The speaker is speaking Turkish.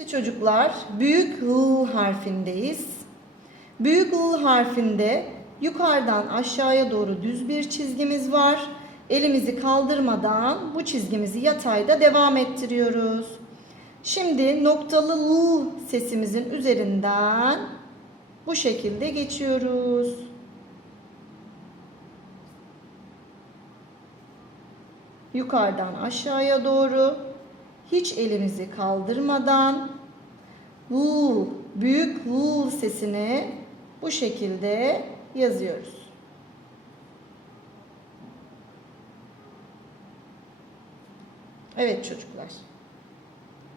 Şimdi çocuklar büyük L harfindeyiz. Büyük L harfinde yukarıdan aşağıya doğru düz bir çizgimiz var. Elimizi kaldırmadan bu çizgimizi yatayda devam ettiriyoruz. Şimdi noktalı L sesimizin üzerinden bu şekilde geçiyoruz. Yukarıdan aşağıya doğru hiç elimizi kaldırmadan büyük L sesini bu şekilde yazıyoruz. Evet çocuklar.